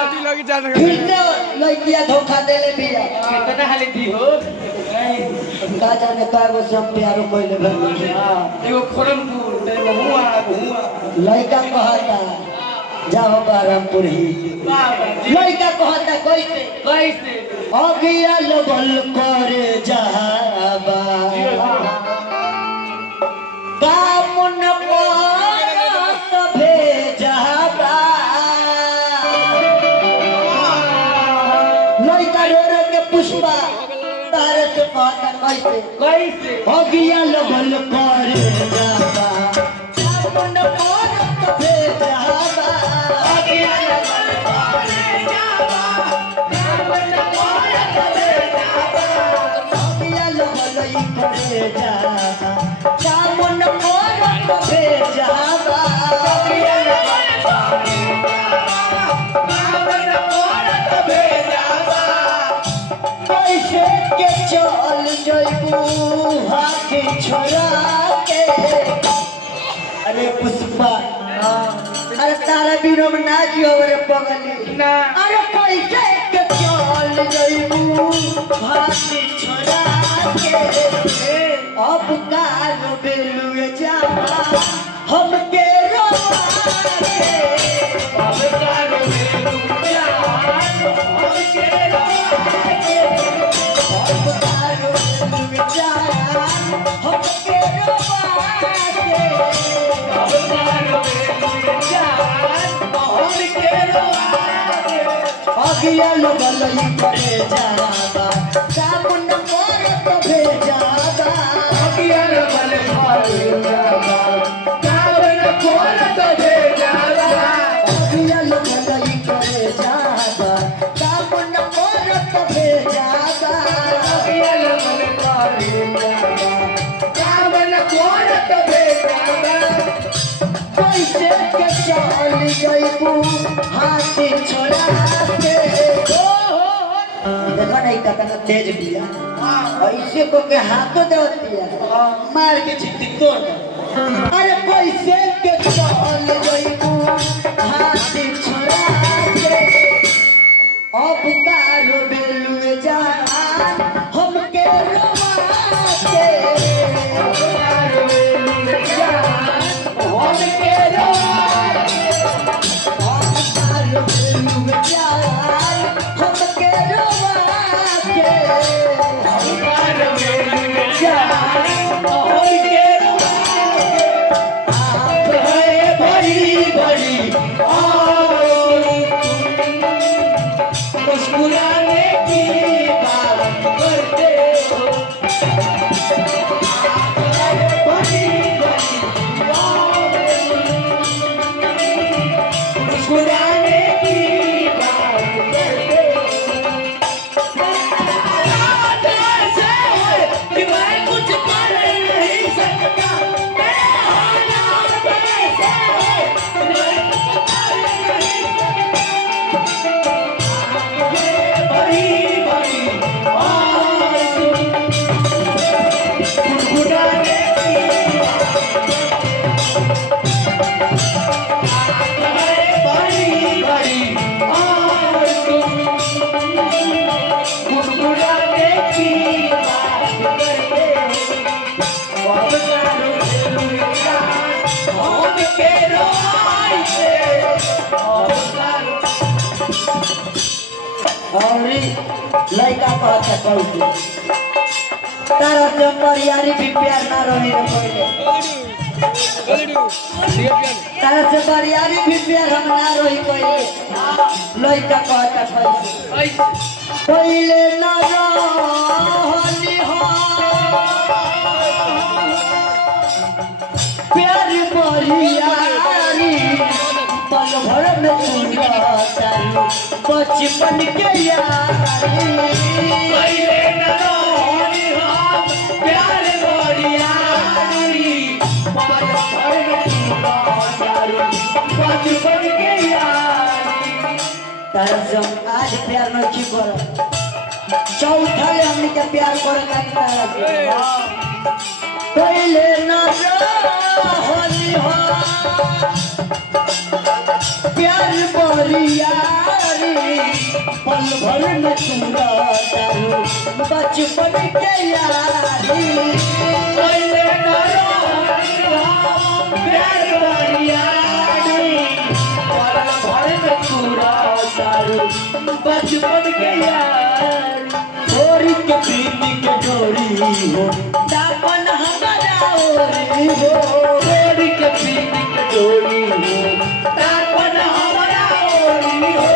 फिर से लड़कियां धोखा देले बिया कितना हाली दी हो का जाने कागो सब प्यारो कोइले भर एगो खोरमपुर एगो हुआ लड़का कहता जाओ बारामपुर ही लड़का कहता कैसे कैसे अगिया लगल करे जहाबा काम न पात भेजाबा लड़का रो रो के पुष्पा तारे से कहता कैसे कैसे अगिया लगल करे जहाबा काम न पात भेजाबा अगिया लगल करे जाबा काम न पात भेजाबा अगिया लगल करे जहाबा काम न पात भेजाबा अगिया लगल करे जाबा काम न पात भेजाबा कैसे के चल जइबू हाथी छोड़ा के अरे पुष्पा अरे तारा बीरो में ना जियो रे पगली ना अरे कैसे के चल जइबू हाथी छोड़ा के अब कार बेलुए जा हम के रोवा के अब कारो बेलू जान हम के रोके अब कार बेलुए जा हम के रोवा के अब कारो बेलू जान हम के रोके अगिया लगल करे जाबा सामुन करत भेजाबा अगिया लगल करे जाबा काम न पात भेजाबा अगिया लगल करे जाबा सामुन करत भेजाबा अगिया लगल करे जाबा काम न पात भेजाबा कैसे के चल जइबू हाथी छोड़ा के देखो नहीं कितना तेज बिया ऐसे को के हाथों देती है मार के छिट्टी तोड़ दे अरे कैसे के चल जइबू हाथी छोड़ा के अब तारो बेलुए जा हम के रोवा के कारो बेलू जान हम के रोके अब तारो बेलुए जा हम के रोवा के कारो बेलू जान हम के रोके आप है बड़ी बड़ी मुस्कुराने की बात करते हो बड़ी बड़ी मुस्कुराने की बात करते हो कैसे है कि मैं कुछ कर नहीं सकता मेरा हालात कैसे है कि मैं कुछ कर नहीं सकता बड़ी बड़ी गुनगुनाने की बड़ी बड़ी गुनगुनाने की बात करते हो अब कारो बेलू जान हम के रोए से अब कारो और लड़का कहता कैसे तारा से परियारी भी प्यार ना रही रे पहले तारा से परियारी भी प्यार हम ना रही पहले लड़का कहता कैसे पहले ना रहनी हो प्यार परियारी पल भर में सुनता बचपन के यारी पहले न रोनी हम प्यार बड़ियारी बचपन के यारी तारा से हम आज प्यार नहीं कर चौथा हमने के प्यार कर तारा से पहले ना रहनी हो प्यार परियारी पल भर में चूड़ा तारू बचपन के यारी पहले करो प्यार यारी पल भर में चूड़ा तारू बचपन के यारी डोरी के प्रीति के डोरी हो दामन हमारा ओरी हो डोरी के पीने के डोरी हो तापन हमारा ओरी हो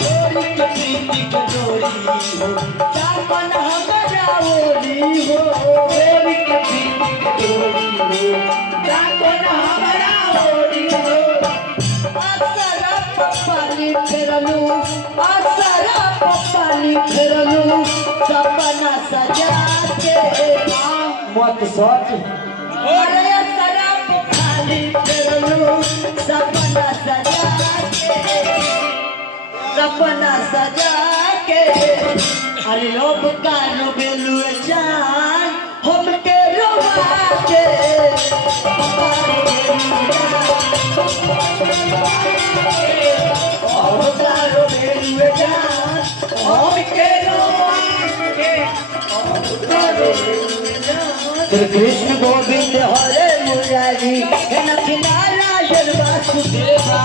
डोरी के प्रीति के डोरी हो दामन हमारा ओरी हो डोरी के पीने के डोरी हो तापन हमारा ओरी हो आसरा पानी फेरलू आसरा पानी फेरलू सपना सजा के मत सोच अरे आसरा पानी फेरलू सपना सजा के अरे लोग कानो बेलू जान हमके रोवा के श्री कृष्ण गोविंद हरे मुरारी हे नथ नारायण वासुदेवा